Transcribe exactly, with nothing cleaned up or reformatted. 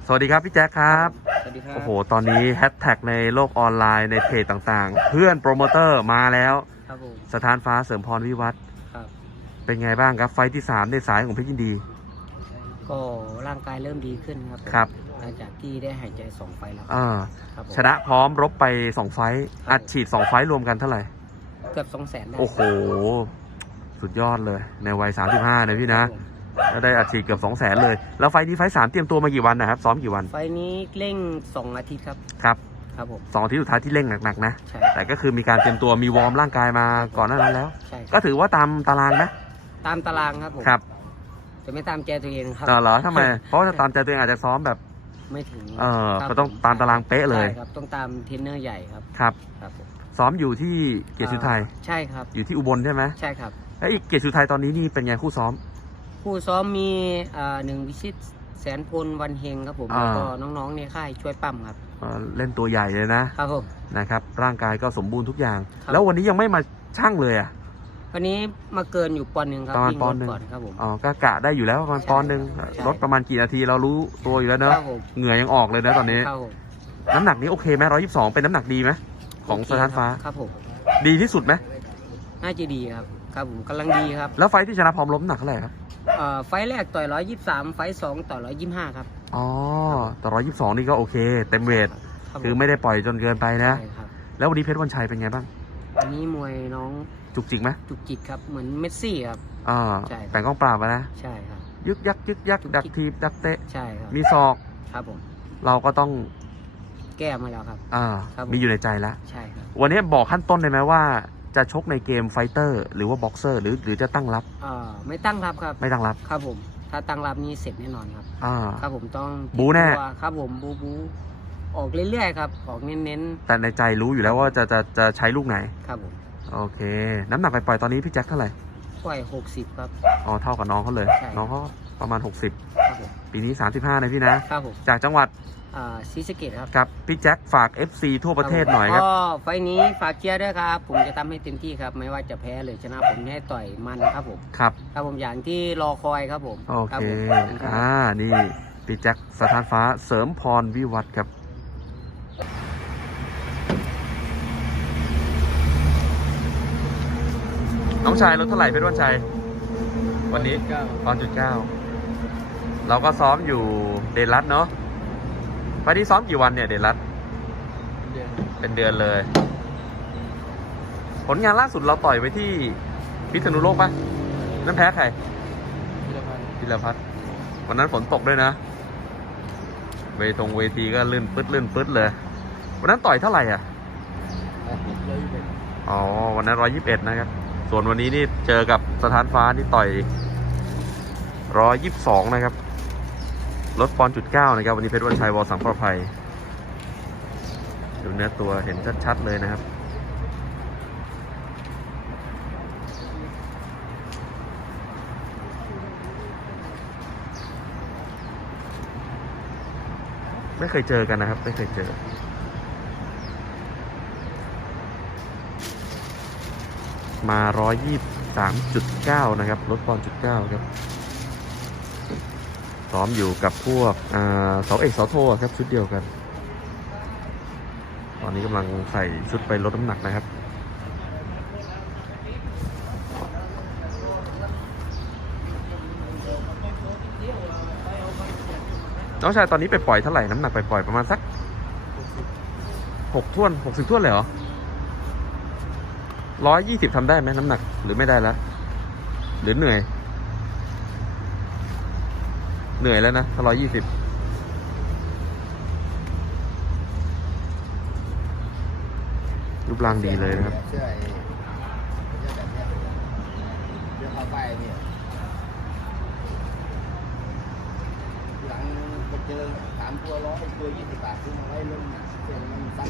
สวัสดีครับพี่แจ็คครับสวัสดีครับโอ้โหตอนนี้แฮชแท็กในโลกออนไลน์ในเพจต่างๆเพื่อนโปรโมเตอร์มาแล้วครับผมสถานฟ้าเสริมพรวิวัฒน์ครับเป็นไงบ้างครับไฟท์ที่สามในสายของเพชรยินดีก็ร่างกายเริ่มดีขึ้นครับผมครับหลังจากที่ได้หายใจสองไฟล์แล้วอ่าครับผมชนะพร้อมรบไปสองไฟท์ครับอัดฉีดสองไฟท์รวมกันเท่าไหร่เกือบสองแสนได้โอ้โหสุดยอดเลยในวัยสามสิบห้านะพี่นะแล้วได้อัดฉีดเกือบสองแสนเลยแล้วไฟท์นี้ไฟท์สามเตรียมตัวมากี่วันนะครับซ้อมกี่วันไฟล์นี้เร่งสองอาทิตย์ครับครับครับผมสองอาทิตย์สุดท้ายที่เร่งหนักๆนะใช่แต่ก็คือมีการเตรียมตัวมีวอร์มร่างกายมาก่อนหน้านั้นแล้วใช่ก็ถือว่าตามตารางนะตามตารางครับผมครับจะไม่ตามใจตัวเองครับเออเหรอทำไม เพราะว่าตามใจตัวเองอาจจะซ้อมแบบไม่ถึงเออครับก็ต้องตามตารางเป๊ะเลยใช่ครับต้องตามเทรนเนอร์ใหญ่ครับครับครับผมซ้อมอยู่ที่เกียรติสุไทยใช่ครับอยู่ที่อุบลใช่ไหมใช่ครับแล้วอีกเกียรติสุไทยตอนนี้นี่เป็นไงคู่ซ้อมผู้ซ้อมมีอ่าหนึ่งวิชิตแสนพลวันเฮงครับผมอ่าแล้วก็น้องๆในค่ายช่วยปั้มครับเอ่อเล่นตัวใหญ่เลยนะครับผมนะครับร่างกายก็สมบูรณ์ทุกอย่างครับแล้ววันนี้ยังไม่มาชั่งเลยอ่ะวันนี้มาเกินอยู่ปอนด์หนึ่งครับประมาณวิ่งปรอนถด์หนึ่งก่อนครับผมอ๋อก็กะได้อยู่แล้วประมาณใช่ปอนด์หนึ่งใช่ลดประมาณกี่นาทีเรารู้ตัวอยู่แล้วเนอะครับผมเหงื่อยังออกเลยนะตอนนี้ครับผมน้ำหนักนี้โอเคไหมร้อยยี่สิบสองเป็นน้ำหนักดีไหมของสถานฟ้าครับผมดีที่สุดไหมน่าจะดีครับครับผมกำลังดีครับแล้วไฟท์ที่ชนะพร้อมล้มหนักเท่าไหร่ครับเอ่อไฟล์แรกต่อยร้อยยี่สิบสามไฟล์สองต่อยร้อยยี่สิบห้าครับอ๋อแต่ร้อยยี่สิบสองนี่ก็โอเค เต็มเวทครับผมคือไม่ได้ปล่อยจนเกินไปนะใช่ครับแล้ววันนี้เพชรวันชัยเป็นไงบ้างวันนี้มวยน้องจุกจิกไหมจุกจิกครับเหมือนเมสซี่ครับอ่าใช่ครับแต่งกล้องปราบอะนะใช่ครับยึกยักยึกยักจุกจิกดักทีบดักเตะใช่ครับมีศอกครับผมเราก็ต้องแก้มาแล้วครับอ่าครับผมมีอยู่ในใจแล้วใช่ครับวันนี้บอกขั้นต้นได้ไหมว่าจะชกในเกมไฟเตอร์ หรือว่าบ็อกเซอร์หรือหรือจะตั้งรับเอ่อไม่ตั้งรับครับไม่ตั้งรับครับผมถ้าตั้งรับนี้เสร็จแน่นอนครับอ่าครับผมต้องบู๊แน่ตัวครับผมบูบูออกเรื่อยๆครับออกเน้นแต่ในใจรู้อยู่แล้วว่าจะจะจะใช้ลูกไหนๆครับผมโอเค น้ำหนักไปปล่อยๆตอนนี้พี่แจ็คเท่าไหร่ปล่อยหกสิบครับอ๋อเท่ากับน้องเขาเลยใช่น้องเขาประมาณหกสิบครับผมปีนี้สามสิบห้านะพี่นะครับผมจากจังหวัดอ่าซีสะเกตครับกับพี่แจ็คฝาก เอฟ ซี ทั่วประเทศหน่อยครับก็ไฟล์นี้ฝากเชียร์ด้วยครับ ผมจะทำให้เต็มที่ครับ ไม่ว่าจะแพ้หรือชนะผมให้ต่อยมันครับผมครับครับผมอย่างที่รอคอยครับผมโอครับเคผมอ่า นี่พี่แจ็คสถานฟ้าเสริมพรวิวัฒน์ครับ น้องชายรถเท่าไหร่เพชรวันชัย วันนี้ตอนจุดเก้าเราก็ซ้อมอยู่เดลัสเนาะไปที่ซ้อมกี่วันเนี่ยเดลัสเป็นเดือนเลย ผลงานล่าสุดเราต่อยไปที่พิษณุโลกปะนั่นแพ้ใครพิรพัฒน์วันนั้นฝนตกด้วยนะ เวทงเวทีก็ลื่นปึ๊ดลื่นปึ๊ดเลย วันนั้นต่อยเท่าไหร่อ่ะ อ๋อ วันนั้นร้อยยี่สิบเอ็ดนะครับ ส่วนวันนี้นี่เจอกับสถานฟ้านี่ต่อยร้อยยี่สิบสองนะครับ ลดปอนด์จุดเก้านะครับ วันนี้เพชรวันชัยวอสังประภัยดูเนื้อตัวเห็นชัดๆเลยนะครับ ไม่เคยเจอกันนะครับ ไม่เคยเจอ มาร้อยยี่สิบสามจุดเก้านะครับลดปอนด์จุดเก้าครับซ้อมอยู่กับพวกอ่าเสาเอกเสาโทครับชุดเดียวกัน ตอนนี้กำลังใส่ชุดไปลดน้ำหนักนะครับน้องชายตอนนี้ไปปล่อยเท่าไหร่น้ำหนักไปปล่อยประมาณสักหกท่วนหกสิบท่วนเลยเหรอร้อยยี่สิบทำได้ไหมน้ำหนักหรือไม่ได้แล้วหรือเหนื่อยเหนื่อยแล้วนะถ้าร้อยยี่สิบรูปร่างดีเลยนะครับเชื่อไอ้เชื่อแบบเนี้ยเรื่องเข้าไปเนี่ยหลังไปเจอสามตัวร้อยตัวยี่สิบบาทซื้อมาไว้เรื่องเนี่ยเสร็จมัน